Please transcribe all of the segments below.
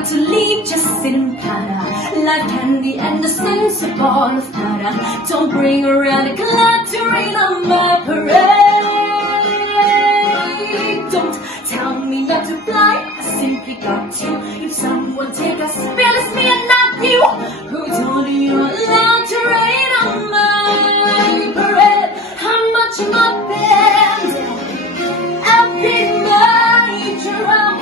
got to leave just sitting powder. Like candy and the sense of all of powder. Don't bring around a cloud to rain on my parade. Don't tell me not to fly, I simply got to. If someone take a spill, it's me and not you. Who told you you're allowed to rain on my parade? How much am I bend? I've been made around.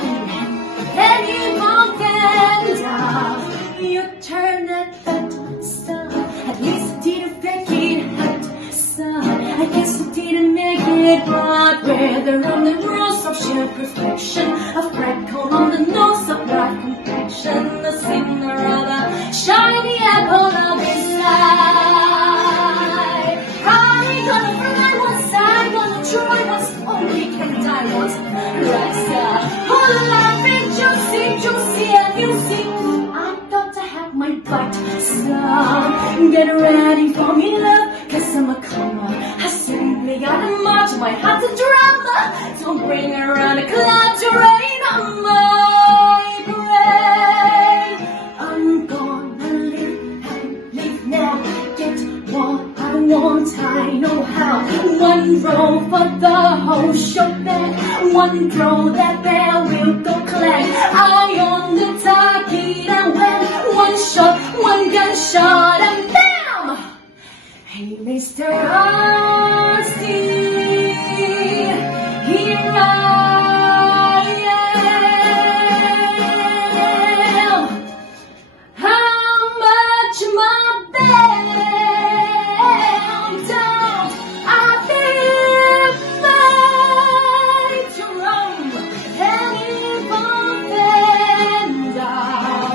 And you won't bend down. You turn that fat sun. At least I didn't fake it hot sun. I guess I didn't make it right. Whether on the rose of sheer perfection, a freckle on the nose of bright complexion, a Cinderella, shiny apple of his eye. I'm gonna fly once, I'm gonna try once, only can die once. Rise up, all life is juicy and you see. I got to have my butt, so get ready for me, love, cause I'm a comer. I simply gotta march my heart to drama. Don't bring around a cloud to rain on my parade. I'm gonna live now, get what I want, I know how. One roll for the whole shebang, one throw that bell will go clang. Eye on the target and when one shot, one gunshot and bam! Hey Mr. Austin, here I am. How much my band down? I've been made to roam. And if I'm bend down,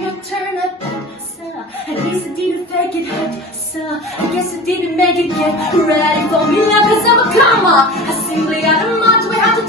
you turn up, sir. At least I didn't fake it hot, sir. I guess I didn't make it yet. Ready for me now, cause I'm a comer. I simply got a march, we have to